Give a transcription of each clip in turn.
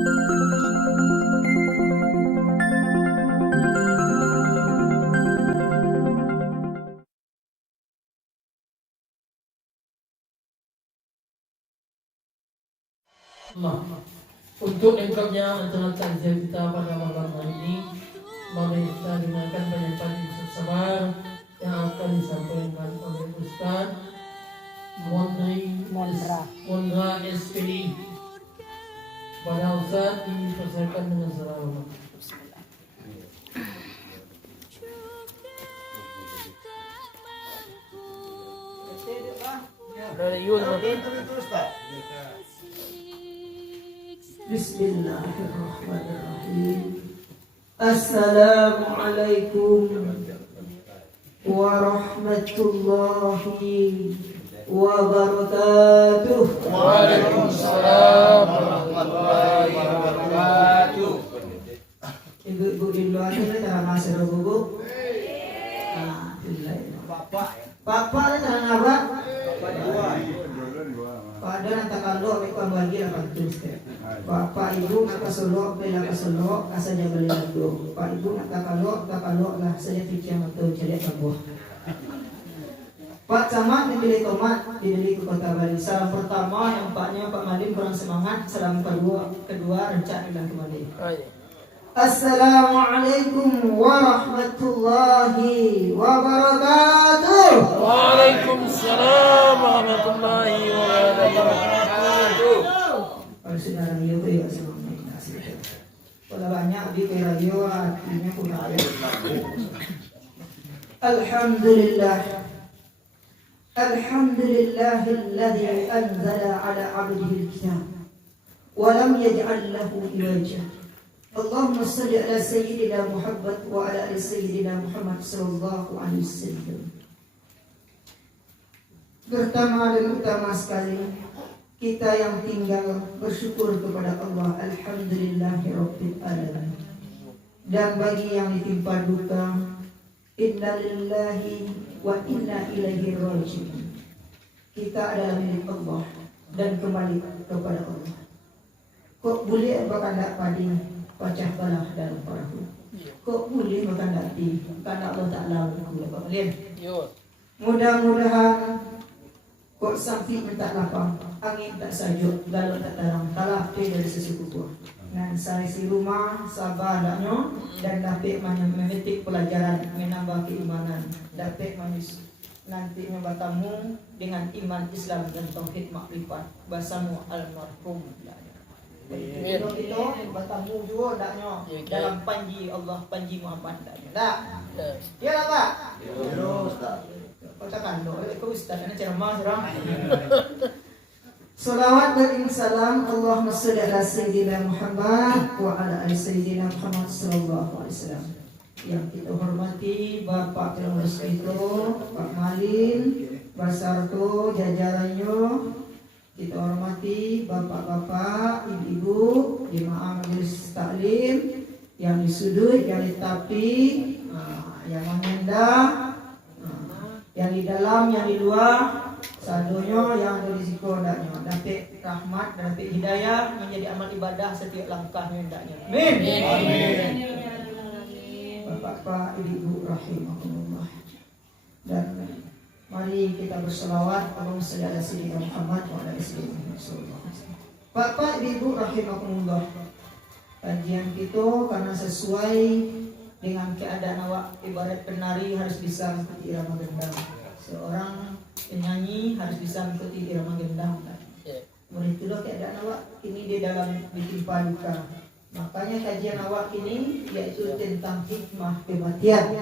Nah, untuk lengkapnya acara takziah kita pada malam hari ini, mari kita dengarkan penyampaian Ustaz Sabar yang akan disampaikan oleh Ustaz Mondra SPD. Pada Ustaz dipersilakan dengan salawat. Bismillahirrahmanirrahim. Assalamualaikum warahmatullahi wabarakatuh. Waalaikumsalam warahmatullahi wabarakatuh. Ibu-ibu di luar ini dalam masa bu. Papa dalam apa? Pada nanti kalau mereka bagi apa tu? Bapak ibu nak keselok, bela keselok, asalnya beli lagu. Pak ibu nak tak kalau lah saya fikir betul jadi kabuh. Pak Camat dibeli tomat, dibeli ke Kota Bali. Salam pertama yang Paknya Pak Malim kurang semangat. Salam kedua rencana bilang kembali. Assalamualaikum warahmatullahi wabarakatuh. Waalaikumsalam warahmatullahi wabarakatuh. Kalau sudah radio ya semangat. Kalau banyak di radio artinya kurang. Alhamdulillah. Alhamdulillahilladzi anzala ala 'abdihi al-kitab wa lam yaj'al lahu iwaja. Allahumma salli ala sayyidina Muhammad wa ala ali sayyidina Muhammad sallallahu alaihi wasallam. Pertama dan utama sekali kita yang tinggal bersyukur kepada Allah, alhamdulillahirabbil alamin. Dan bagi yang ditimpa duka, innalillahi wa inna ilaihi raji'un. Kita adalah milik Allah dan kembali kepada Allah. Kok boleh berkandak padi pecah belah dalam perahu? Kok boleh berkandak di karena Allah Ta'ala kalian? Mudah-mudahan kok sampai minta lapang, angin tak sajuk, galau tak terang, kalah dari sesuku buah. Dan saya si rumah sabar daknya dan dapat memetik pelajaran, menambah keimanan, dapat manis nanti bertemu dengan iman Islam dan tauhid makrifat bersama almarhum. Itu bertemu juga daknya dalam panji Allah, panji Muhammad daknya. Dak. Ya lah Pak. Ya Ustaz. Katakan doa ke Ustaz ana ceramah seorang. Salawat dan salam Allahumma shalli ala sayyidina Muhammad wa ala ali sayyidina Muhammad sallallahu alaihi wasallam. Yang kita hormati Bapak Pengurus itu, Pak Malin, Basarto, jajarannya. Kita hormati bapak-bapak, ibu-ibu, jemaah majelis taklim yang di sudut, yang di tepi, yang mengendah, yang di dalam, yang di luar. Sadonya yang ada di sikodanya dapat rahmat dan dapat hidayah menjadi amal ibadah setiap langkahnya hendaknya. Amin. Amin. Bapak-bapak, ibu rahimahullah. Dan mari kita berselawat Allahumma shalli ala sayyidina Muhammad wa ala ali sayyidina Muhammad. Bapak ibu rahimahullah. Kajian kita karena sesuai dengan keadaan awak ibarat penari harus bisa mengikuti irama gendang. Seorang penyanyi harus bisa mengikuti irama gendang. Menurut itulah keadaan awak ini di dalam ditimpa duka. Makanya kajian awak ini yaitu tentang hikmah kematian.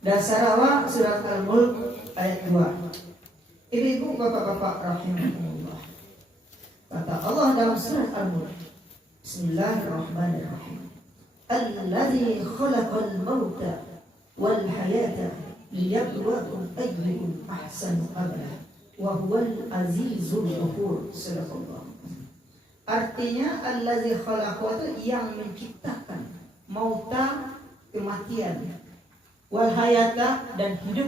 Dasar awak surat Al-Mulk ayat 2. Ibu-ibu bapak-bapak rahimahullah. Kata Allah dalam surat Al-Mulk, Bismillahirrahmanirrahim. Alladzi khalaqal mauta wal hayata liyabluwakum ayyukum ahsanu amala wa huwal azizul ghafur. Sadaqallah. Artinya allazi khalaqa itu yang menciptakan mauta kematian, wal hayata dan hidup,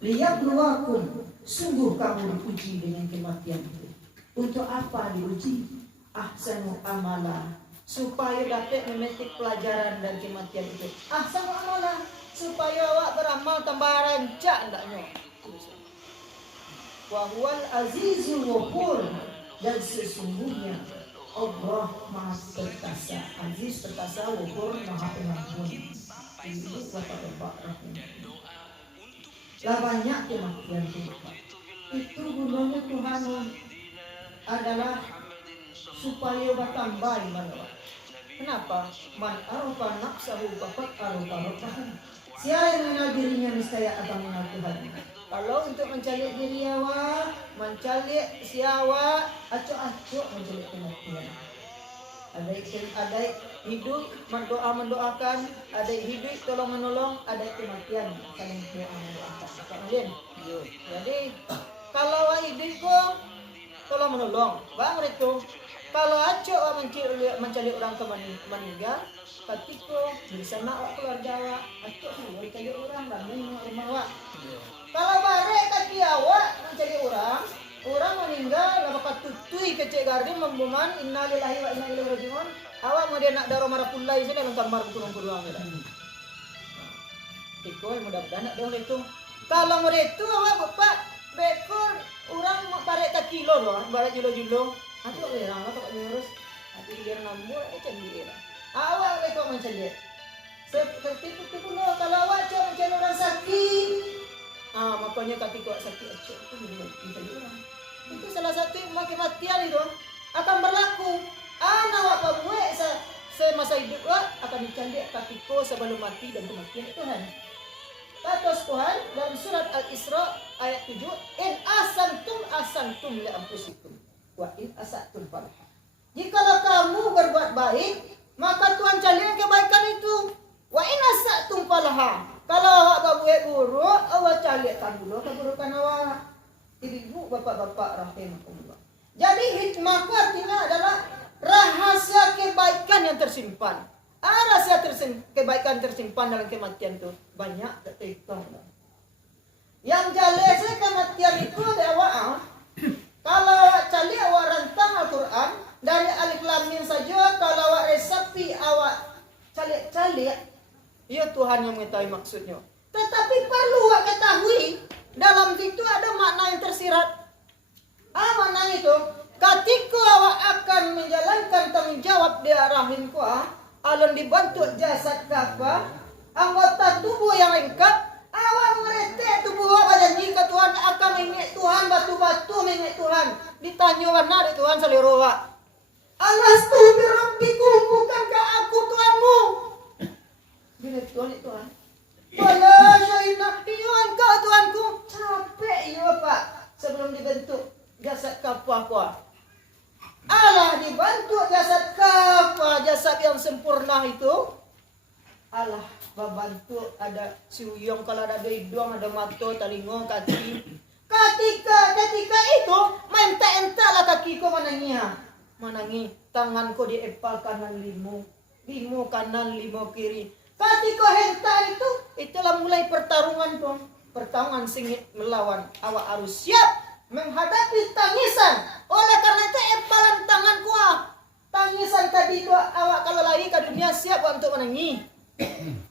liyabluwakum sungguh kamu diuji dengan kematian itu. Untuk apa diuji? ahsanu amala, supaya dapat memetik pelajaran dan kematian itu. Ahsanu amala, supaya awak beramal tambah rancak ndaknya. Wa huwal azizul ghafur, dan sesungguhnya Allah Maha Perkasa, Aziz Perkasa, Ghafur Maha Pengampun. Ini bapak-bapak rahimahullah. Lah banyak kematian Tuhan. Itu gunanya Tuhan adalah supaya bertambah iman. Kenapa? Man arufa nafsahu faqad arufa rabbahu. Siapa yang mengenal dirinya niscaya akan mengenal Tuhan. Kalau untuk mencari diri awak, mencari si awak, acok-acok mencari kematian. Ada hidup mendoakan, ada hidup tolong menolong, ada kematian saling doa mendoakan. Kemudian, jadi kalau hidup kok tolong menolong, bang itu. Kalau acok mencari orang meninggal, ketika bersama awak keluarga awak, acok mencari orang dan rumah awak. Kalau barek kaki awak mencari orang meninggal, lepas tutui kecik gardi membuman, innalillahi wa inna ilaihi rajiun. Awak mau dia nak daro marah pulai sini lontar marah kurang-kurang ya. Ikut mudah-mudahan nak dia itu. Kalau mereka itu awak bapak bekor orang barek kaki lo doh, barek julo-julo. Aku tak berang lah tak berus. Tapi dia nambur canggih lah. Awak mereka mencari. Seperti itu pula kalau awak cuma mencari orang sakit. Makanya kaki kuat sakit acok itu mencari orang. Itu salah satu kematian itu akan berlaku. Awak buat semasa hidup akan dicari katiku sebelum mati dan kematian Tuhan. Kata Tuhan dalam surat Al-Isra ayat 7, in asantum li anfusikum wa in asatum falaha. Jikalau kamu berbuat baik, maka Tuhan cari kebaikan itu. Wa in asatum falaha. Kalau awak berbuat buruk, awak carikan dulu keburukan awak. Ibu bapak-bapak rahimahullah. Jadi hikmah artinya adalah rahasia kebaikan yang tersimpan. Rahasia kebaikan tersimpan dalam kematian itu banyak terhitung. Yang jelas kematian itu dari awal. Kalau cari awak rentang Al-Quran dari alif lam mim saja, kalau awak resapi awak calik-calik, ya Tuhan yang mengetahui maksudnya. Tetapi perlu awak ketahui dalam situ ada makna yang tersirat. Makna itu ketika awak akan menjalankan tanggung jawab di rahim kuah, alun dibentuk jasad kapa, anggota tubuh yang lengkap, awak meretek tubuh awak janji ke Tuhan akan mengingat Tuhan, batu-batu mengingat Tuhan. Ditanya mana di Tuhan seluruh awak. Alastu bi rabbikum, bukankah aku Tuhanmu? Bila Tuhan itu Tuhan. Wala syahidna, iya engkau Tuhanku. Capek ya Pak sebelum dibentuk jasad kapa kuah. Allah dibantu jasad kapa, jasad yang sempurna itu. Allah membantu ada siuyong, kalau ada hidung, ada mata, telinga, kaki. Ketika itu mentak-entak lah kakiku menangi, tanganku diepal kanan limu kanan limu kiri. Ketika hentak itulah mulai pertarungan tuh, pertarungan sengit melawan. Awak harus siap menghadapi tangisan. Oleh karena itu empalan tanganku tangisan tadi itu awak kalau lari ke dunia siap untuk menangis.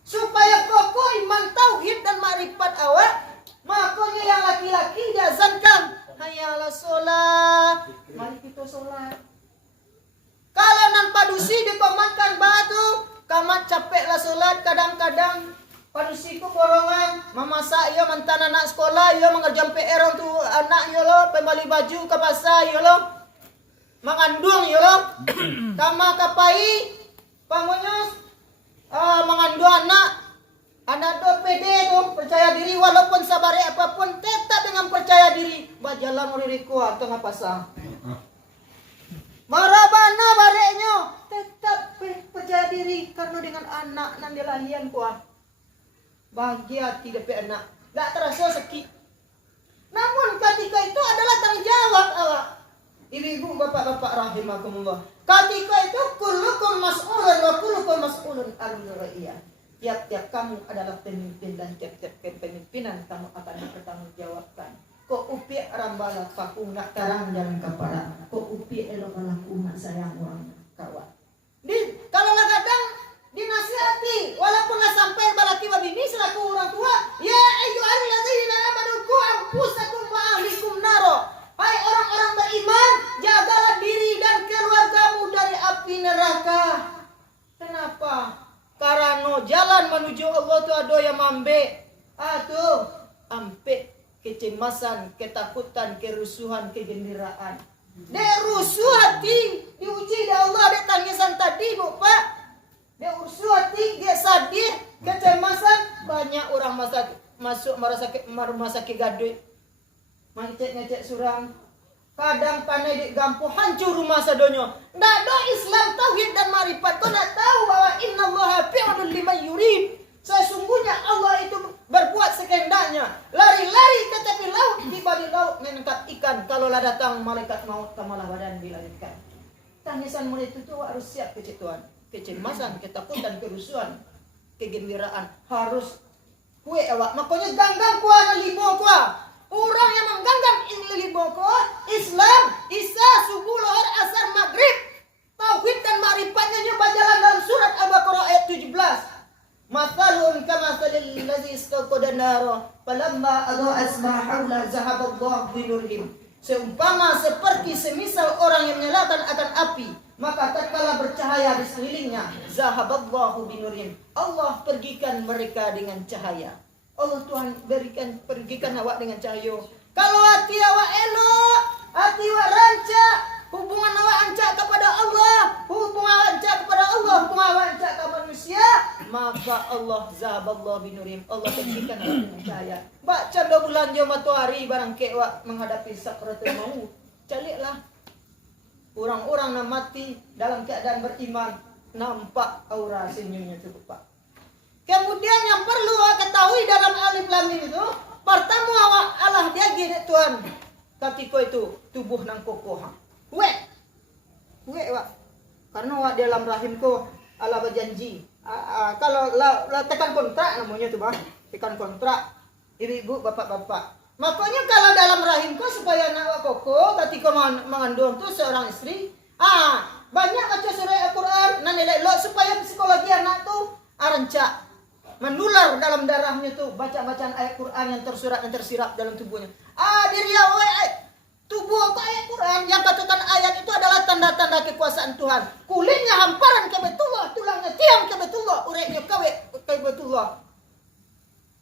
Supaya kokoh iman tauhid dan makrifat awak. Makanya yang laki-laki diazankan hayya 'alas sholat. Mari kita sholat. Kalau nan padusi dikomankan batu, kamat capeklah sholat. Kadang-kadang padusiku borongan memasak ya mantan anak sekolah ya mengerjakan PR untuk anak ya lo, pembali baju ke pasar ya lo, mengandung ya lo, kama kapai pangunyus mengandung anak do pede tu percaya diri walaupun sabari apapun tetap dengan percaya diri bajalan uririku tengah pasar. Marabana bareknya tetap percaya diri karena dengan anak nan dilalian kuah. Bahagia tidak anak, tak terasa sakit. Namun ketika itu adalah tanggung jawab awak. Ibu-ibu, bapak-bapak rahimakumullah. Ketika itu kullukum mas'ulun wa kullukum mas'ulun an ra'iyah. Tiap-tiap kamu adalah pemimpin dan tiap-tiap kepemimpinan kamu akan dipertanggungjawabkan. Ko upi rambala paku nak tarang jalan kapara. Ko upi elo balaku nak sayang orang kawan. Kalau lah kadang dinasihati walaupun lah sampai balaki babini selaku orang tua, ya ayyuhalladzina amanu qu anfusakum wa ahlikum naro. Hai orang-orang beriman, jagalah diri dan keluargamu dari api neraka. Kenapa? Karena jalan menuju Allah tu ada yang mambe. Atuh, ampe kecemasan, ketakutan, kerusuhan, kegembiraan. Dek rusuh hati diuji dari Allah, dek tangisan tadi bu pak. Dek rusuh hati, dek sedih, kecemasan. Banyak orang masuk rumah sakit gaduh. Ngecek surang. Kadang pandai di gampu hancur rumah sadonyo. Ndak do Islam tauhid dan marifat. Kau nak tahu bahwa innallaha fi'lun liman yurid. Sesungguhnya Allah itu berbuat sekehendaknya. Lari-lari ke tepi laut, tiba di laut menangkap ikan. Kalau lah datang malaikat maut kamalah badan dilarikan. Tangisan murid itu harus siap kecetuan, kecemasan, ketakutan, kerusuhan, kegembiraan. Harus kue awak. Makanya ganggang kuah na limo kuah. Orang yang mengganggam ini limo kuah Islam, Isya, subuh, lohar, asar, maghrib. Tauhid dan marifatnya nyoba jalan dalam surat Al-Baqarah ayat 17. Mathalun kamathalil ladzi istaqada nara falamma adha'at ma haula zahaballahu binurihim. Seumpama seperti semisal orang yang menyalakan akan api, maka tatkala bercahaya di sekelilingnya, zahaballahu binurihim. Allah pergikan mereka dengan cahaya. Allah Tuhan pergikan awak dengan cahaya. Kalau hati awak elok, hati awak rancak, hubungan awak rancak kepada Allah, hubungan awak rancak kepada Allah, hubungan awak rancak kepada manusia, maka Allah zahaballahu binurihim. Allah pergikan awak dengan cahaya. Baca 2 bulan jauh matahari barang ke awak menghadapi sakratul maut. Caliklah. Orang-orang yang mati dalam keadaan beriman, nampak aura senyumnya itu Pak. Kemudian yang perlu awak ketahui dalam alif lam mim itu, pertama awak Allah dia gede Tuhan. Ketika itu tubuh nang kokoh. Wek wak. Karena awak dalam rahimku Allah berjanji. Kalau tekan kontrak namanya tuh Bang. Tekan kontrak ibu-ibu, bapak-bapak. Makanya kalau dalam rahimku supaya anak awak kokoh ketika mengandung tuh seorang istri, banyak baca surah Al-Qur'an, nilai lo supaya psikologi anak tuh arancak. Menular dalam darahnya tuh bacaan ayat Quran yang tersurat dan tersirap dalam tubuhnya. Diri awak tubuh apa ayat Quran yang katakan ayat itu adalah tanda-tanda kekuasaan Tuhan. Kulitnya hamparan ke Baitullah, tulangnya tiang ke Baitullah, ureknya ke Baitullah.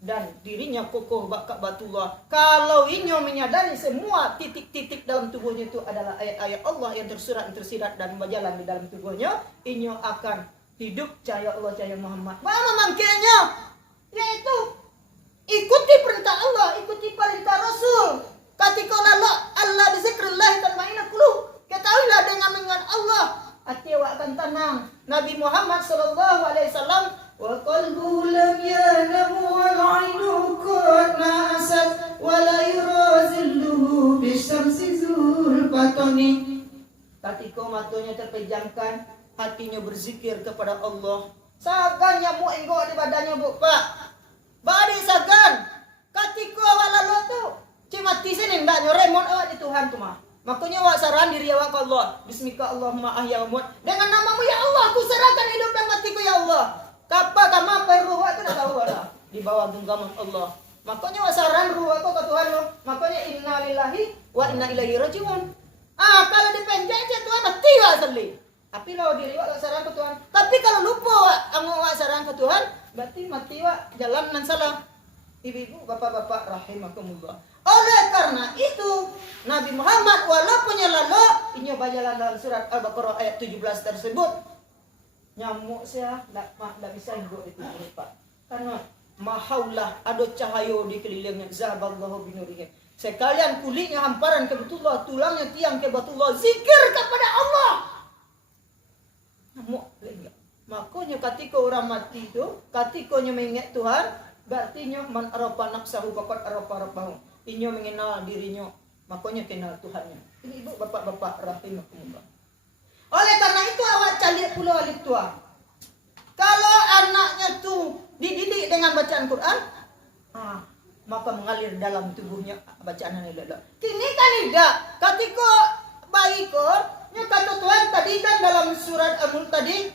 Dan dirinya kokoh ke Baitullah. Kalau inyo menyadari semua titik-titik dalam tubuhnya itu adalah ayat-ayat Allah yang tersurat dan tersirat dan berjalan di dalam tubuhnya, inyo akan hidup cahaya Allah, cahaya Muhammad. Apa mangkanya? Yaitu ikuti perintah Allah, ikuti perintah Rasul. Ketika Allah bizikrillah tatma'innul qulub. Ketahuilah dengan Allah hati awak akan tenang. Nabi Muhammad sallallahu alaihi wasallam, wa qalbu lam yanamu wal 'ainu qad nasat wa la yurazilluhu bisyamsi zulfatani. Ketika matanya terpejamkan, hatinya berzikir kepada Allah. Sagan nyamuk engkau di badannya bu pak. Badi sagan. Ketika awak lalu tu, cimati sini ndak nyoremon awak di Tuhan tu mah. Makanya awak saran diri awak ke Allah. Bismika Allahumma ahya wa mut. Dengan namamu ya Allah, aku serahkan hidup dan matiku ya Allah. Kapa kama perlu awak tu nak tahu dah. Di bawah genggaman Allah. Makanya awak saran ruh aku ke Tuhan lo. Makanya inna lillahi wa inna ilaihi rajiun. Kalau dipenjara Tuhan mati awak sendiri. Tapi kalau diri wak saran ke Tuhan. Tapi kalau lupa wak saran ke Tuhan, berarti mati wak jalan nan salah. Ibu-ibu, bapak-bapak rahimakumullah. Oleh karena itu, Nabi Muhammad walaupun lalu inyo bajalan dalam surat Al-Baqarah ayat 17 tersebut. Nyamuk saya enggak bisa hidup itu Pak. Karena mahaulah ada cahaya di kelilingnya, zahaballahu binurihim. Sekalian kulitnya hamparan ke Baitullah, tulangnya tiang ke Baitullah, zikir kepada Allah. Makanya ketika orang mati itu, ketika nyo mengingat Tuhan, berarti nyo man arafa nafsahu faqad arafa rabbahu. Inyo mengenal dirinya, makanya kenal Tuhannya. Ini ibu bapak-bapak rahimakumullah. Oleh karena itu awak calik pula alif tua. Kalau anaknya tu dididik dengan bacaan Quran, maka mengalir dalam tubuhnya bacaan Halilah. Kini kan tidak. Ketika bayi nya kata Tuhan tadi kan dalam surat Al-Mulk tadi,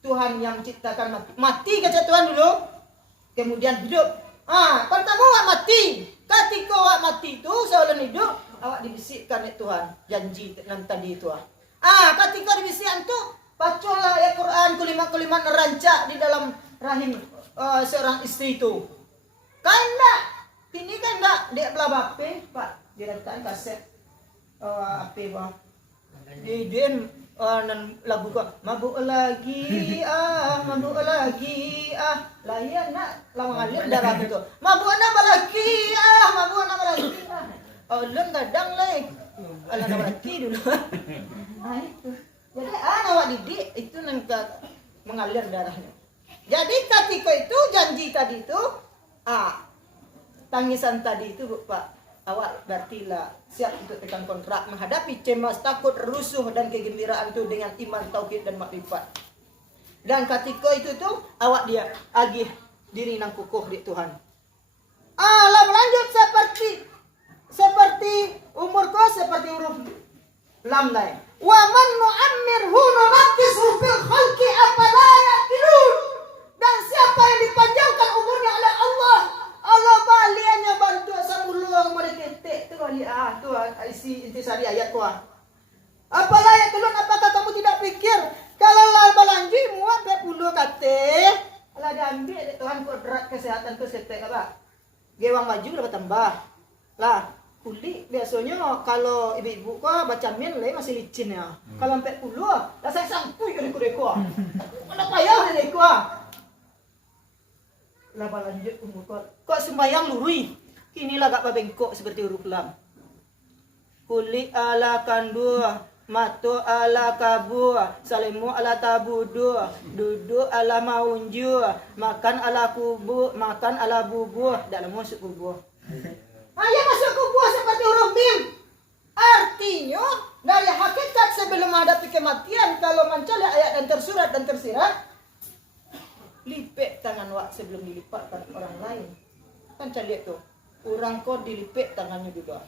Tuhan yang ciptakan mati. Mati kata Tuhan dulu, kemudian hidup. Pertama awak mati. Ketika awak mati itu seolah hidup, awak dibisikkan oleh Tuhan janji nan tadi itu. Ketika dibisikkan tu, bacalah ayat Quran kalimat-kalimat nerancak di dalam rahim seorang istri itu. Karena ini kan enggak dia belah bape, Pak, diletakkan kaset apa Pak. Dia lagu kok mabuk lagi layan nak lama ngalir darah itu mabuk lagi ulun kadang lagi ala lagi dulu itu jadi awak didik itu nangka mengalir darahnya. Jadi ketika itu janji tadi itu tangisan tadi itu Pak, awak berarti lah siap untuk tekan kontrak menghadapi cemas, takut, rusuh dan kegembiraan itu dengan iman, tauhid dan makrifat. Dan ketika itu tuh awak dia agih diri nang kukuh di Tuhan. Lah lanjut seperti umurku seperti huruf lam lain. Wa man nu'ammirhu nunaqqishu fil khalqi afala yaqilun. Dan siapa yang dipanjangkan umurnya oleh Allah baliannya bantu samulung mereka tu ali tu isi intisari ayat tu. Apalah ya tulun, apakah kamu tidak pikir kalau lah balanji muat 40 kate lah diambil Tuhan kodrat kesehatan ke setek apa? Gewang maju dapat tambah. Lah kulit biasanya kalau ibu-ibu kok baca min masih licin ya. Kalau 40 dah saya sangkui ke deko. Mana payah deko. Laba lanjut umur kok sembayang lurui. Inilah gak babengkok seperti huruf lam. Kulit ala kandu, mato ala kabu, salimu ala tabudu, duduk ala maunju, makan ala kubu, makan ala bubuh, dalam masuk kubuh. Ya masuk kubuh seperti huruf mim. Artinya dari hakikat sebelum menghadapi kematian, kalau mencari ayat dan tersurat dan tersirat, lipet tangan wak sebelum dilipatkan orang lain. Kan cari tu. Orang kau dilipet tangannya juga.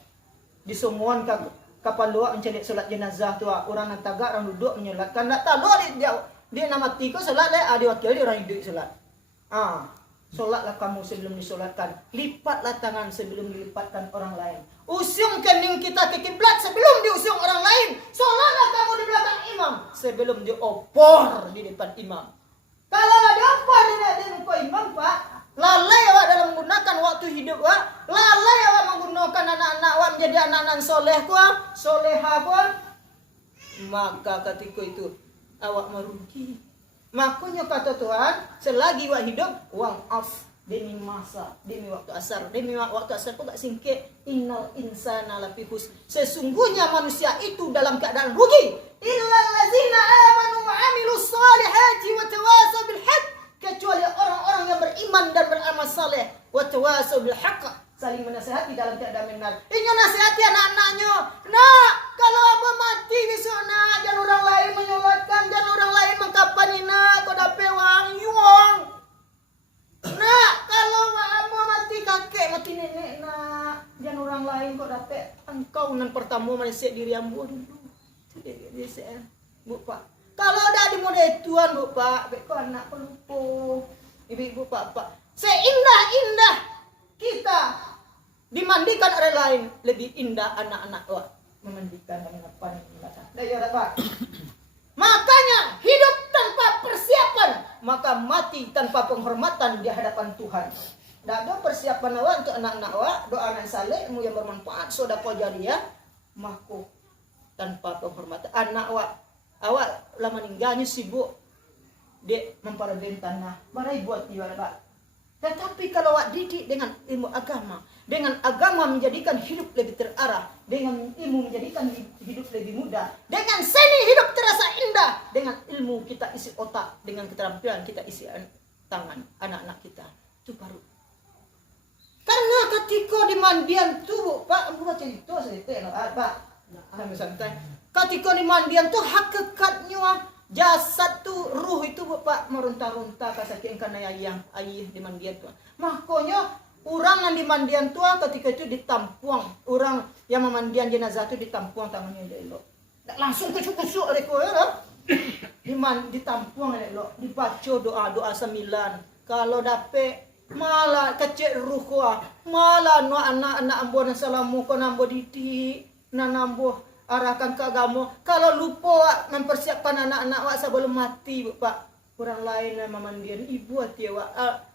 Disomuan kapal luak mencari solat jenazah tu. Orang yang tagak orang duduk menyolatkan. Tak tahu dia nak mati kau solat lah. Dia wakil dia orang hidup solat. Solatlah kamu sebelum disolatkan. Lipatlah tangan sebelum dilipatkan orang lain. Usung kening kita ke kiblat sebelum diusung orang lain. Solatlah kamu di belakang imam sebelum diopor di depan imam. Kalau ada apa di muka imam Pak, lalai awak dalam menggunakan waktu hidup awak, lalai awak menggunakan anak-anak awak menjadi anak-anak soleh kuah, soleha kuah, maka ketika itu awak merugi. Makanya kata Tuhan, selagi awak hidup, wang af demi masa, demi waktu asar pun tak singkit. Innal insana lafi khusr. Sesungguhnya manusia itu dalam keadaan rugi. Illal ladzina amanu wa amilus solihati wa tawasaw bil haqq. Kecuali orang-orang yang beriman dan beramal saleh, wa tawasaw bil haqq, saling menasihati dalam keadaan benar. Ini nasihati anak-anaknya. Nak, kalau abah mati besok nak, jangan orang lain menyolatkan, jangan orang lain mengkapani nak, kau dapat wang yuang. Nak, kalau abah mati kakek, mati nenek nak, jangan orang lain kau dapat. Engkau nan pertama manusia diri ambu dulu. Dia Bu Pak. Kalau ada di model tuan Bu Pak, kau anak pelupo, ibu-ibu Pak. Seindah-indah kita dimandikan orang lain, lebih indah anak-anak wak memandikan dengan apa nih Pak. Makanya hidup tanpa persiapan, maka mati tanpa penghormatan di hadapan Tuhan. Tidak ada persiapan awak untuk anak-anak awak, doa anak saleh yang bermanfaat, sedekah jariah, maka tanpa penghormatan anak awak lah meninggalnya sibuk dek memperben tanah, marai buat dia Pak. Tetapi kalau awak didik dengan ilmu agama, dengan agama menjadikan hidup lebih terarah, dengan ilmu menjadikan hidup lebih mudah, dengan seni hidup terasa indah, dengan ilmu kita isi otak, dengan keterampilan kita isi tangan anak-anak kita, itu baru. Karena ketika di mandian tuh Pak, aku baca itu Pak, santai. Ketika di mandian tuh hakikatnya jasad tuh ruh itu Pak meronta-ronta kasakian karena ayah di mandian tuh. Makanya Orang yang dimandian tua ketika itu ditampuang. Orang yang memandian jenazah itu ditampuang tangannya elok. Langsung kusuk-kusuk reko ya. Ditampuang elok. Dibaca doa-doa 9. Kalau dapet malah kecil ruh kuah. Malah no anak-anak ambo dan salamu ko nambo didik. Nambo arahkan ke agama. Kalau lupa mempersiapkan anak-anak wak sebelum mati, Pak. Orang lain yang memandian ibu hati wak.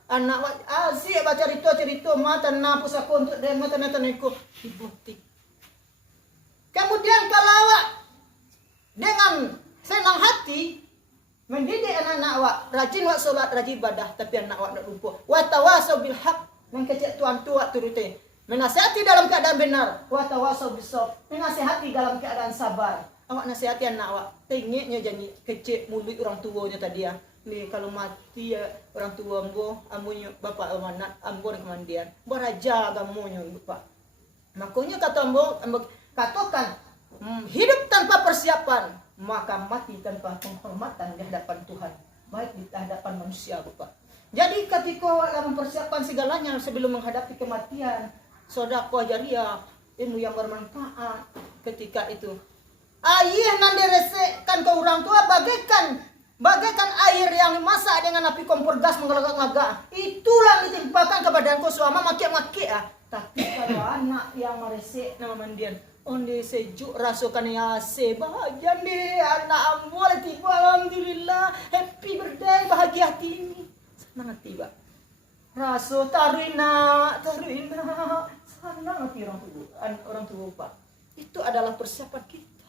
Anak wak asyik baca cerita-cerita mata napus aku untuk dan mata-mata niku ibu hati. Kemudian kalau awak dengan senang hati mendidik anak-anak awak, rajin wak solat, rajin ibadah, tapi anak awak tak lupa. Wa tawasau bil haq, mengkecek tuan tua turute. Menasihati dalam keadaan benar, wa tawasau bis sabr, menasihati dalam keadaan sabar. Awak nasihati anak awak, tengiknya janji kecek mulut orang tuanya tadi ya. Ni kalau mati ya orang tua ambonya bapak amanat, ambo kemandian. Beraja agamonya bapak. Makanya kata ambo katakan hidup tanpa persiapan, maka mati tanpa penghormatan di hadapan Tuhan, baik di hadapan manusia, Bapak. Jadi ketika awak mempersiapkan segalanya sebelum menghadapi kematian, sedekah jariah, ilmu yang bermanfaat ketika itu. Air yang diresekkan ke orang tua bagaikan air yang dimasak dengan api kompor gas menggelagak-gelagak. Itulah ditimpakan kepada engkau selama maki-maki ya. Tapi kalau anak yang meresek nama mandian, onde sejuk rasakan ya bahagia deh anak ambo tiba alhamdulillah happy birthday bahagia hati ini senang hati Pak rasa tarina senang hati orang tua Pak itu adalah persiapan kita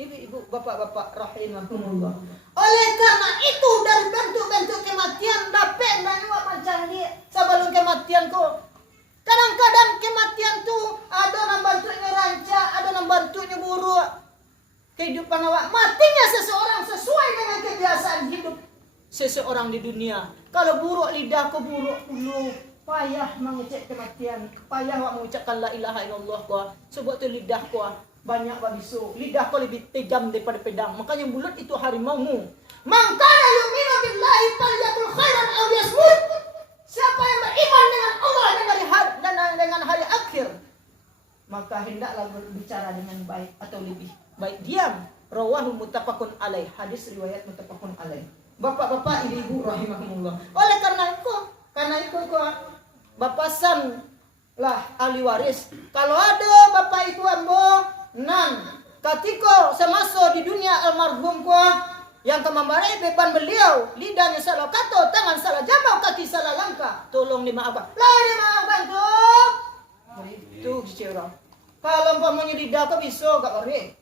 ibu-ibu bapak-bapak rahimahumullah. Oleh karena itu dari bentuk-bentuk kematian dapat nanya mencari sebelum kematian kau. Kadang-kadang kematian tuh ada yang bantunya ranca, ada yang bantunya buruk. Kehidupan awak matinya seseorang sesuai dengan kebiasaan hidup seseorang di dunia. Kalau buruk lidah ke buruk dulu, payah mengecek kematian, payah awak mengucapkan la ilaha illallah kuah. Sebab tu lidah kuah banyak babisu. Lidah kau lebih tajam daripada pedang. Makanya mulut itu harimaumu. Mangkana yu'minu billahi falyatul khairan aw liyasmut. Siapa yang beriman dengan Allah dan dengan hari akhir, maka hendaklah berbicara dengan baik atau lebih baik diam. Rawahu muttafaqun alaih. Hadis riwayat muttafaqun alaih. Bapak-bapak, ibu-ibu rahimahumullah. Oleh karena itu bapasan lah ahli waris. Kalau ada bapak ibu ambo nan ketika semasa di dunia almarhum kuah yang kemambarai beban beliau, lidahnya salah kata, tangan salah jambau, kaki salah langkah, tolong dimaafkan. Lah dimaafkan tuh. Itu si orang. Kalau umpamanya lidah kau bisa gak boleh.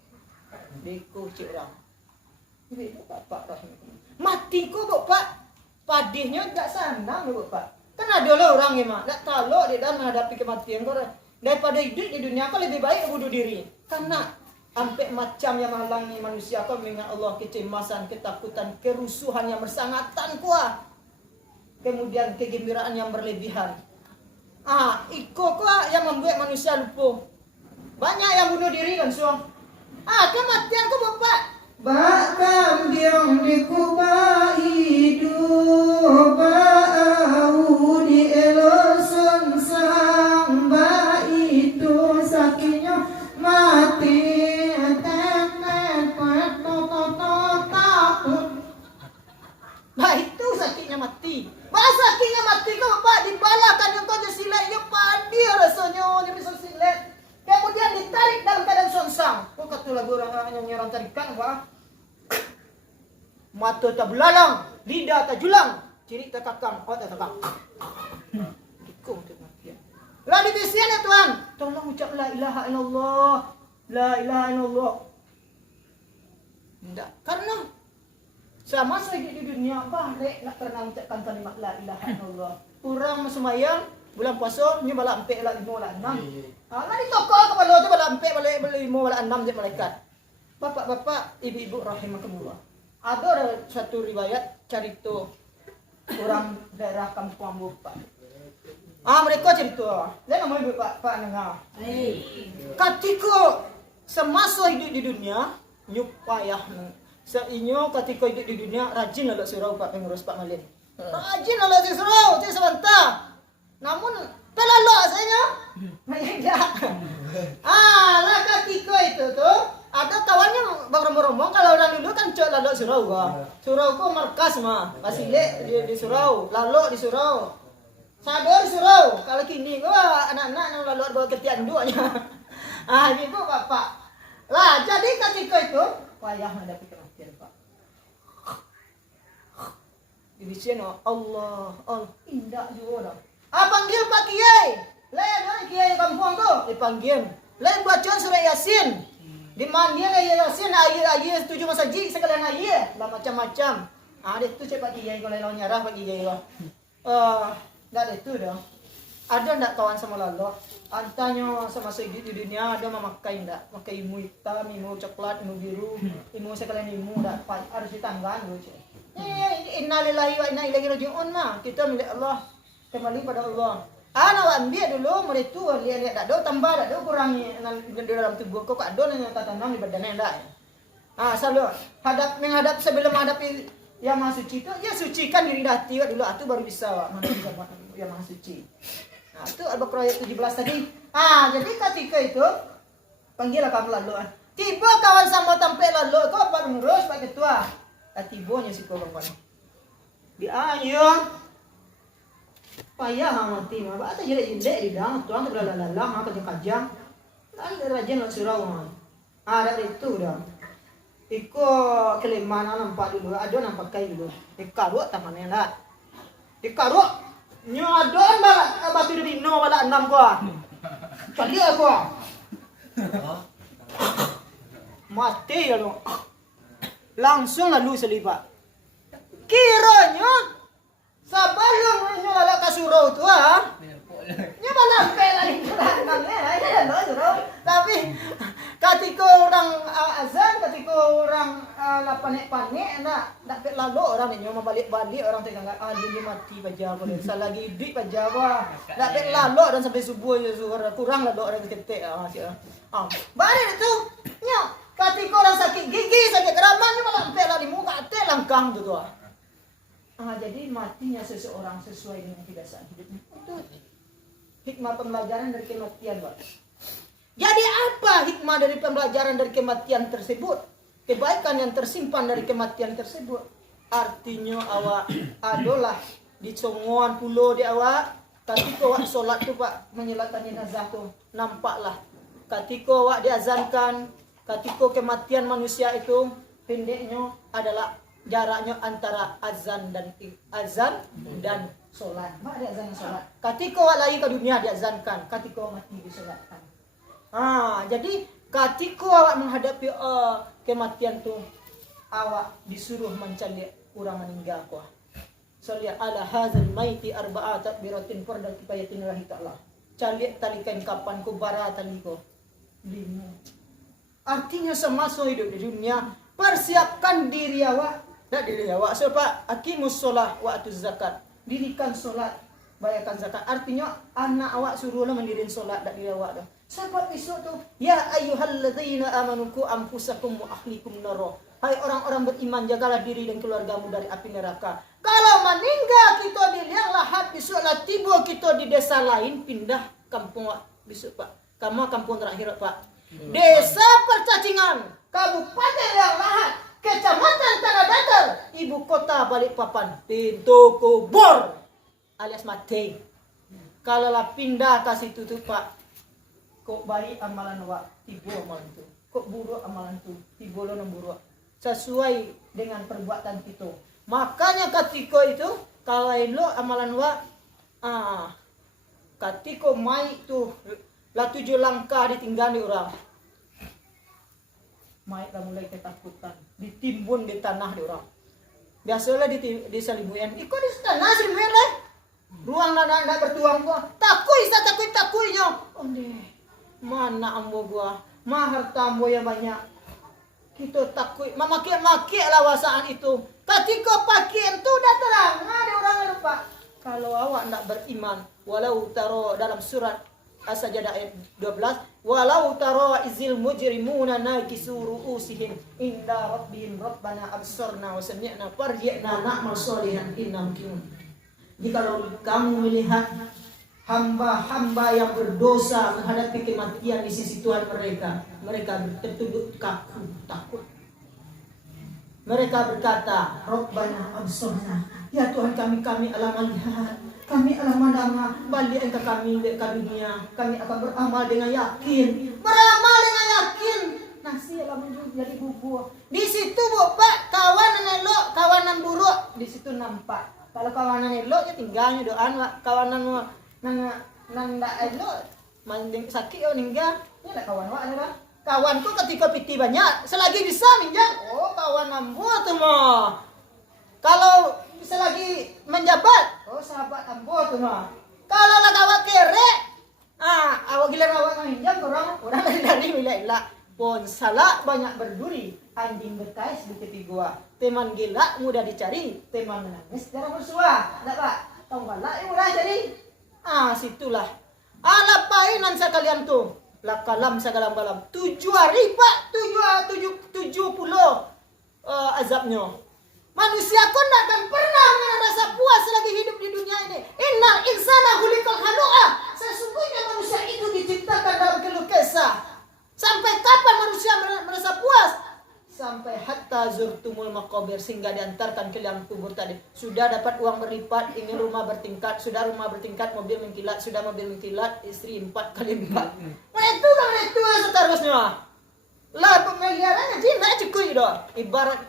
Beku si orang. Ibu bapak rahimahullah. Mati kau bapak. Padihnya tak senang ya bapak. Kan ada lah orang yang mak, tak tahu dia dalam menghadapi kematian kau. Daripada hidup di dunia kau lebih baik bunuh diri. Karena sampai macam yang menghalangi manusia kau mengingat Allah, kecemasan, ketakutan, kerusuhan yang bersangatan kuah. Kemudian kegembiraan yang berlebihan. Iko kuah yang membuat manusia lupa. Banyak yang bunuh diri kan suang. Kematian kau bapak. Bakam diong di kuba hidup bau di eloson sang ba itu sakinya mati. Nah itu sakitnya mati. Bahasa sakitnya mati kau bapak dibalakan yang kau silap ya padi rasanya dia bisa silap. Kemudian ditarik dalam keadaan songsang. Kau kata lagu orang yang nyerang tarikan apa? Mata tak belalang, lidah tak julang, ciri tak kakang, tak kakang. Ikut kematian. Lah di bisian ya Tuhan, tolong ucap la ilaha illallah, la ilaha illallah. Tidak, karena sama saya di dunia balik nak pernah ucapkan kalimat la ilaha illallah. Kurang semayang bulan puasa ni bala empek la 5 la 6. Lah di toko kepala tu bala empek balik 5 bala 6 je malaikat. Bapak-bapak, ibu-ibu rahimakumullah. Ada satu riwayat cerita orang daerah kampung Bapak. Mereka cerita. Dia nama ibu Pak dengar. Ketika semasa hidup di dunia, nyupayah seinyo ketika hidup di dunia rajin lah surau Pak pengurus Pak Malin. Rajin lah surau, tu sebentar. Namun Terlalu saya. Lah ketika itu tuh ada kawannya bang rombong-rombong kalau orang dulu kan cok lalu surau gua. Surau ku markas mah. Masih di surau, lalu di surau. Sador di surau. Kalau kini gua anak-anak yang lalu bawa ketiak duanya. Gitu Bapak. Lah jadi ketika itu payah menghadapi kematian Pak. Di sini Allah indah juga dah. Panggil Pak Kiai. Lain Kiai kampung tuh dipanggil. Lain baca surah Yasin. Dimandiin Yasin ayat 7 masjid sekalian ayat lah macam-macam. Itu cepat Kiai kalau lawan nyarah Pak Kiai lah. Enggak itu dah. Ada enggak kawan sama lalu? Antanya sama segi di dunia ada memakai enggak? Pakai ilmu hitam, ilmu coklat, ilmu biru, ilmu sekalian ilmu enggak harus ditanggan gitu. Innalillahi wa inna ilaihi raji'un mah. Kita milik Allah, kembali pada Allah. Anak ambil dulu mereka lihat tak ada tambah tak ada kurangi di dalam tubuh kau ada yang tanam di badannya enggak. Selalu menghadap sebelum menghadapi yang maha suci itu ya sucikan diri hati dulu itu baru bisa menghadapi yang maha suci. Itu Al-Baqarah ayat 17 tadi. Jadi ketika itu panggillah kamu lalu. Tiba kawan sama tampil lalu kau apa mengurus Pak Ketua. Tibonya si kolong kan. Diayun payah mati mah bata jelek di dang tuang terlalang kajang-kajang ada rajin nak surau mah ada itu dah iko kelimana nampak dulu ada nampak kai dulu dikaruk tangannya lah dikaruk nyadon balak batu di no balak 6 gua kali gua mati ya lo langsung lalu selipat kiranya sebelum nyolak ke surau tu nyoba nampel lagi kerana tapi ketika orang azan ketika orang panik-panik nak lalu orang ni nyoba balik orang tengah dia mati baja boleh salah lagi hidup baja nak lalu orang sampai subuh kurang lalu orang ketek balik itu nyok ketika orang sakit gigi sakit keraman nyoba nampel lagi muka teh langkang tu jadi matinya seseorang sesuai dengan kebiasaan hidupnya. Itu hikmah pembelajaran dari kematian, Pak. Jadi apa hikmah dari pembelajaran dari kematian tersebut? Kebaikan yang tersimpan dari kematian tersebut. Artinya awak adalah di songoan pulau di awak. Ketika awak solat tu Pak, menyelatkan jenazah tu, nampaklah. Ketika awak diazankan, ketika kematian manusia itu pendeknya adalah jaraknya antara azan dan solat. Mak ada azan dan solat. Ketika awak lagi ke dunia diazankan, ketika awak mati disolatkan. Jadi ketika awak menghadapi kematian tu, awak disuruh mencari orang meninggal kuah. Soalnya ala hazal maiti arba'at takbiratin farda kifayatin lillahi ta'ala. Calik talikan kapan ku bara taliko. 5. Artinya semasa hidup di dunia persiapkan diri awak. Tak diri awak sebab aqimus solah wa atuz zakat. Dirikan solat, bayarkan zakat. Artinya anak awak suruhlah mendirikan solat dak diri awak dah. Sebab besok tu ya ayyuhalladzina amanu qu anfusakum wa ahlikum nar. Hai orang-orang beriman, jagalah diri dan keluargamu dari api neraka. Kalau meninggal kita di liang lahat besoklah tiba kita di desa lain pindah kampung besok Pak. Kamu kampung terakhir Pak. Desa Percacingan, Kabupaten Liang Lahat, Kecamatan Tanah Datar, ibu kota Balikpapan, pintu kubur alias mati. Kalau lah pindah ke situ tu Pak, kok baik amalan awak, tiba amalan tu. Kok buruk amalan tu, tiba lo buruk. Sesuai dengan perbuatan kita. Makanya ketika itu, kalau lo amalan awak, ketika mai tu, lah 7 langkah ditinggali orang. Mai lah mulai ketakutan. Ditimbun di tanah di orang. Biasalah di Salimuyan. Iko di tanah Salimuyan lah. Ruang nak bertuang gua. Takui-takuinya. Oh deh. Mana ambo gua? Harta ambo yang banyak. Kita takui. Maki-maki lawasaan itu. Ketika pakaian tu dah terang. Ada orang lupa. Kalau awak nak beriman. Walau taruh dalam surat As-Sajdah ayat 12, walau tara izil mujrimuna nakisu ru'usihim inda rabbihim rabbana absarna wa sami'na farji'na na'mal sholihan inna mungkin. Jika kamu melihat hamba-hamba yang berdosa menghadapi kematian di sisi Tuhan mereka. Mereka tertunduk kaku, takut. Mereka berkata, Rabbana absorna. Ya Tuhan kami alam melihat, kami alam mendengar, balik engkau kami ke dunia. Kami akan beramal dengan yakin. Beramal dengan yakin. Nasi alam menjadi bubur. Di situ Bapak, kawanan elok, kawanan buruk. Di situ nampak. Kalau kawanan elok ya tinggalnya doan, kawanan nang elok, manding sakit oh ninggal. Ini ada kawan wak ada. Kawanku ketika piti banyak, selagi bisa minjam. Oh kawan ambo tu mah. Kalau selagi menjabat, oh sahabat ambo tu mah. Kalau lah awak kerek, awak giliran awak minjam orang dari milah pun salah banyak berduri, anjing berkais bukit gua. Teman gila mudah dicari, teman menangis jarang bersuah. Tak pak, tahu galak mudah cari. Situlah. Lapainan sekalian tuh. Lakalam sagalam-galam 7 hari pak 70 azabnya. Manusia pun tak akan pernah merasa puas lagi hidup di dunia ini. Innal insana khuliqal halu'a. Sesungguhnya manusia itu diciptakan dalam keluh kesah. Sampai kapan manusia merasa puas? Sampai hatta zurtumul maqabir, sehingga diantarkan ke liang kubur tadi. Sudah dapat uang berlipat, ingin rumah bertingkat, sudah rumah bertingkat, mobil mengkilat, sudah mobil mengkilat, istri 4 kali 4. Nah itu seterusnya. Lah pemeliharannya Cina cukup dah. Ibarat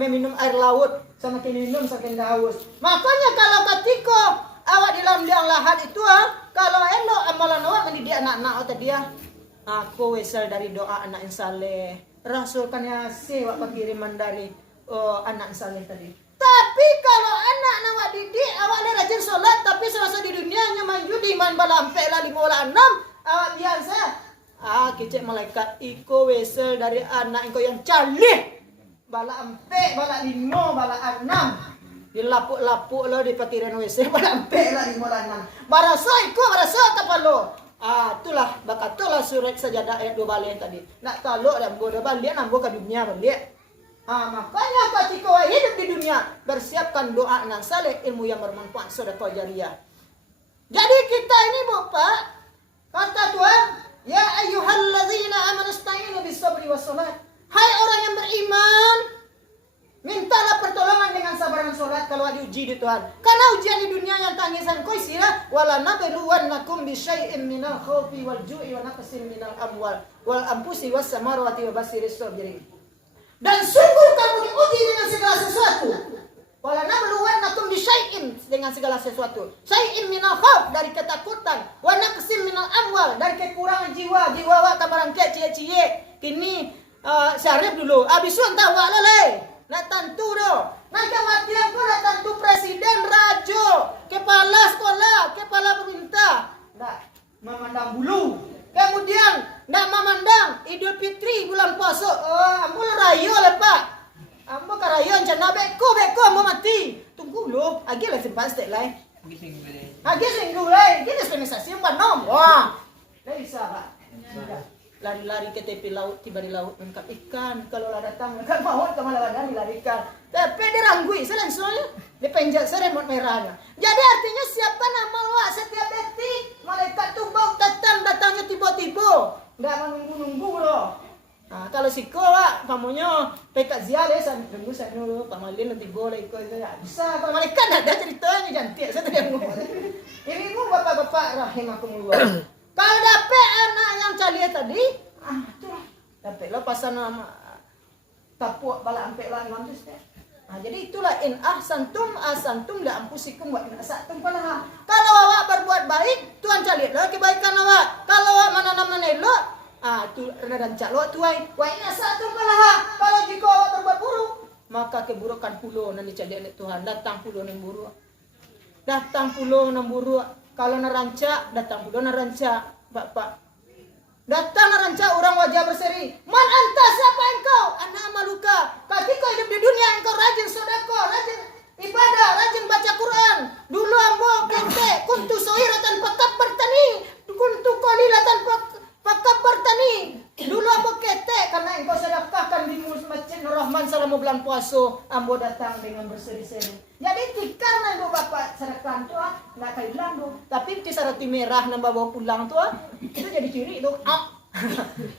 meminum air laut, semakin minum semakin haus. Makanya kalau ketika awak di dalam liang lahat itu kalau elok amalan awak mendidik anak-anak tadi aku wesel dari doa anak yang saleh. Rasul kan Yasin wak kiriman dari anak saleh tadi. Tapi kalau anak nawak didik awak le rajin solat tapi semasa di dunia hanya main judi, main bala ampek lah 5 bola 6, awak biasa. Kecek malaikat iko wesel dari anak engkau yang calih. Bala ampek, bala 5, bala 6. Dilapuk-lapuk lo di patiran wesel bala ampek lah 5 bola 6. Baraso iko baraso tapalo. Itulah bakatulah surat sajadah ayat 2 balik tadi. Nak taluk dan bodoh balik nambo ke dunia balik. Makanya ketika hidup di dunia bersiapkan doa anak saleh, ilmu yang bermanfaat, sedekah jariyah. Jadi kita ini Bapak, kata Tuhan, ya ayyuhalladzina amanu ista'inu bis-sabri was-salat. Hai orang yang beriman, mintalah pertolongan dengan sabar dan salat kalau diuji di Tuhan. Karena ujian di dunia yang tangisan kau isilah wala nabluwannakum bisyai'in minal khaufi wal ju'i wa naqsin minal amwal wal anfusi was samarati wa basiris sabirin. Dan sungguh kamu diuji dengan segala sesuatu. Wala nabluwannakum bisyai'in dengan segala sesuatu. Syai'in minal khauf dari ketakutan, wa naqsin minal amwal dari kekurangan jiwa wak kamarangke cie-cie. Kini syarif dulu. Abisun tak wak lelai. Nak tentu doh. Nak kematian pun nak tentu presiden, raja, kepala sekolah, kepala pemerintah. Nak memandang bulu. Kemudian nak memandang Idul Fitri bulan puasa. Ambo raya lah pak. Ambo karaya encana beko ambo mati. Tunggu lo, agi lah sempat stek lai. Agi singgu lai. Kita dispensasi panom. Wah. Dah bisa pak. Lari-lari ke tepi laut, tiba di laut menangkap ikan. Kalau lah datang menangkap maut ke malah badan dilarikan. Tapi diranggui soalnya dipenjat seremut merahnya. Jadi artinya siapkan amal wak setiap detik. Malaikat tu bau datangnya tiba-tiba. Enggak menunggu-nunggu loh. Kalau siko wak pamunya pekat ziarah tunggu saya dulu Pak Malin nanti boleh ikut saya. Bisa Pak Malaikat ada ceritanya cantik saya tadi ngomong. Ibu bapak-bapak rahimakumullah. Kalau dapet anak yang calia tadi, itulah. Dapet lah pasal nama tapuk bala ampek lah mantus deh. Jadi itulah in ahsantum la anfusikum wa in asatum falaha. Kalau awak berbuat baik, Tuhan calilah kebaikan awak. Kalau awak menanam elok, itu rancak lo tuai. Wa in asatum falaha. Kalau jika awak berbuat buruk, maka keburukan puluh nanti calilah Tuhan. Datang puluh yang buruk. Datang puluh yang buruk. Kalau nerancak, datang pula nerancak, bapak. Datang nerancak orang wajah berseri. Man anta siapa engkau? Anak maluka. Ketika hidup di dunia engkau rajin sedekah, rajin ibadah, rajin baca Quran. Dulu ambo kente, kuntu sohiratan pakab bertani, kuntu qalilatan pakab bertani. Dulu ambo kete karena engkau sedekahkan di masjid Nur Rahman selama bulan puasa. Ambo ambo datang dengan berseri-seri. Jadi karena ibu bapak serahkan tu nggak kayak bilang tu, tapi itu sarati merah nambah bawa pulang tu itu jadi ciri tu.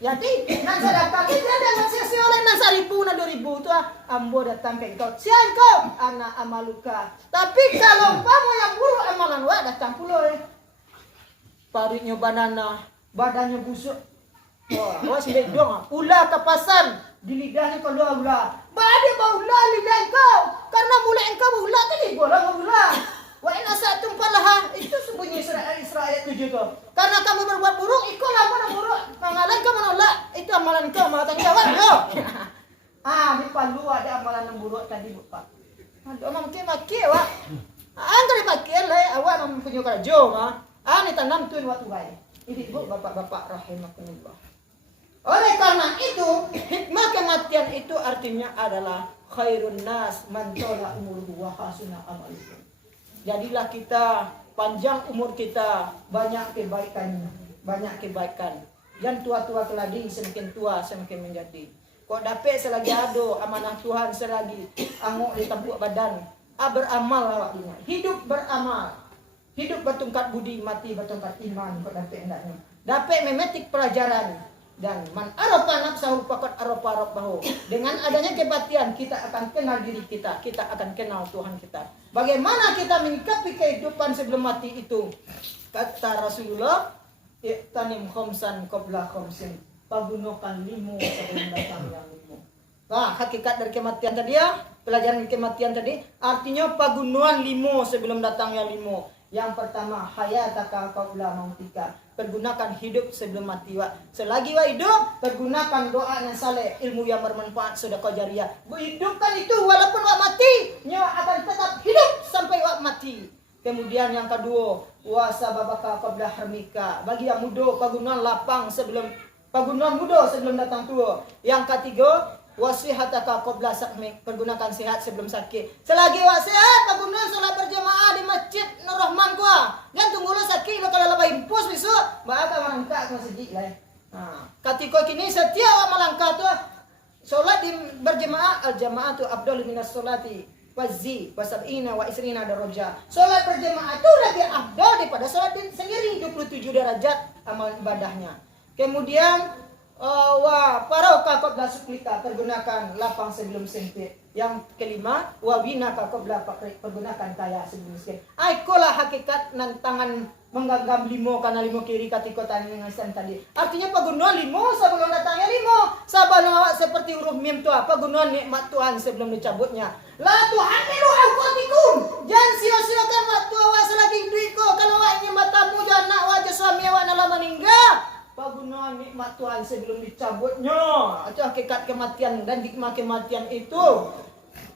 Jadi nan sedekah kita ada masih oleh nan 1.000 nan 2.000 tu ambo datang ke kau. Sian kau anak amaluka. Tapi kalau kamu yang buruk amalan wa datang pula. Paritnya banana, badannya busuk. Wah, awas lihat dong. Ular kapasan di lidahnya keluar ular. Badi bau ular lidah engkau. Karena mulut engkau bau ular tadi bola bau ular. Wa in asatum falaha. Itu sembunyi Israel 7 tu. Karena kamu berbuat buruk, ikutlah mana buruk. Amalan kau menolak. Itu amalan kau malah tanggung jawab yo. Di palu ada amalan yang buruk tadi Bapak. Aduh, maki wa. Angkat dipakai lah awak mempunyai kerja mah. Ani tanam tuin waktu baik. Ini bu bapak-bapak rahimakumullah. Oleh karena itu, hikmah kematian itu artinya adalah khairun nas man tola umuruhu wa hasuna amaluhu. Jadilah kita panjang umur kita, banyak kebaikan. Yang tua-tua keladi semakin tua semakin menjadi. Kok dapat selagi ado amanah Tuhan selagi angok di tempuk badan. Beramal awak dunia. Hidup beramal. Hidup bertungkat budi, mati bertungkat iman. Kok dapat hendaknya. Dapat memetik pelajaran. Dan man arafa nafsahu faqad arafa rabbahu. Dengan adanya kematian kita akan kenal diri kita akan kenal Tuhan kita. Bagaimana kita menyikapi kehidupan sebelum mati itu? Kata Rasulullah, "Iqtanim khamsan qabla khamsin." Pagunokan 5 sebelum datang yang 5. Nah, hakikat dari kematian tadi ya, pelajaran kematian tadi artinya pagunuan 5 sebelum datang yang 5. Yang pertama, hayataka qabla mautika. Pergunakan hidup sebelum mati wa. Selagi wa hidup, pergunakan doa yang saleh, ilmu yang bermanfaat, sedekah jariyah. Hidupkan itu walaupun wa mati, nyawa akan tetap hidup sampai wa mati. Kemudian yang kedua, wa sababaka qabla harmika. Bagi yang muda, pagunuan lapang sebelum pagunuan muda sebelum datang tua. Yang ketiga, wasihataka qabla sakmik. Pergunakan sihat sebelum sakit. Selagi wa sehat, pagunuan salat berjamaah di Masjid Nur Rahman kuah. Jangan tunggu lo sakit lo kalau lebih impus besok, bakal melangkah ke masjid lah. Ketika kini setiap melangkah tu solat di berjamaah, al jamaah tu afdalu minas solati wazi wasabina wa isrina daraja. Solat berjamaah tu lebih afdal daripada solat sendiri, 27 derajat amal ibadahnya. Kemudian para qabla suklika, pergunakan lapang sebelum sempit. Yang kelima, wa binaka qabla faqri, pergunakan kaya sebelum miskin. Ikolah hakikat nantangan menggenggam 5 karena 5 kiri ketika tanya ngasan tadi. Artinya pagunuan 5 sebelum datangnya 5. Sabar awak seperti huruf mim tu pagunuan nikmat Tuhan sebelum dicabutnya. La tuhamilu awqatikum. Jangan sia-siakan waktu awak selagi hidupku. Kalau awak ingin bertamu jangan nak wajah suami awak dalam meninggal. Pagunuan nikmat Tuhan sebelum dicabutnya. Itu hakikat kematian dan hikmah kematian itu.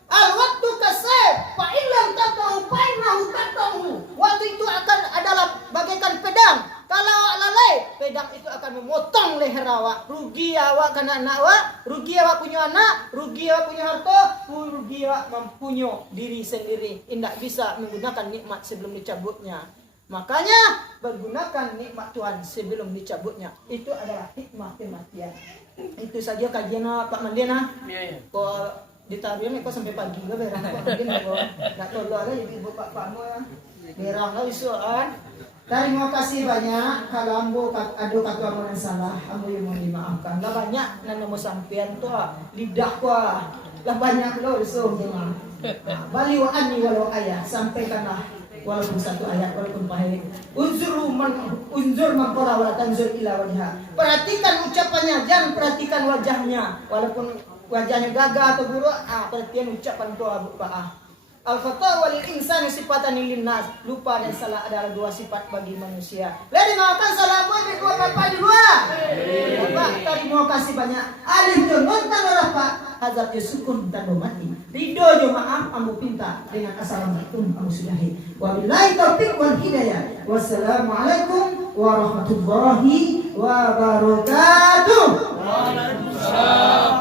Al-waktu kasih, fa illam tatahu fa innahu tatahu. Waktu itu akan adalah bagaikan pedang. Kalau awak lalai, pedang itu akan memotong leher awak. Rugi awak kena anak awak, rugi awak punya anak, rugi awak punya harta, rugi awak mempunyai diri sendiri. Tidak bisa menggunakan nikmat sebelum dicabutnya. Makanya pergunakan nikmat Tuhan sebelum dicabutnya. Itu adalah hikmah kematian. Itu saja kajian Pak Mandena. Kok ditaruh ni kau sampai pagi ke berang kau mungkin kau nak tolong lah ibu bapakmu ya. Berang lah isuan. Terima kasih banyak. Kalau ambo ada kata ambo yang salah, ambo yang mohon dimaafkan. Lah banyak nan namo sampean tu lidah ku lah banyak lo isu jangan. Bali wa anni walau ayat sampaikanlah walaupun satu ayat walaupun pahit. Unzur man qara wa tanzur ila wajha. Perhatikan ucapannya, jangan perhatikan wajahnya. Walaupun wajahnya gagah atau buruk, perhatian ucapan doa Bapak. Al-khata' walil insani sifatan linnas. Lupa dan salah adalah 2 sifat bagi manusia. Lagi makan salam buat dua bapak di luar. Bapak, terima kasih banyak. Alim jo nonton Bapak. Hazard jo syukur dan mati. Ridho jo maaf ambu pinta dengan assalamualaikum ambu sudahi. Wabillahi taufiq wal hidayah. Wassalamualaikum warahmatullahi wabarakatuh. Waalaikumsalam.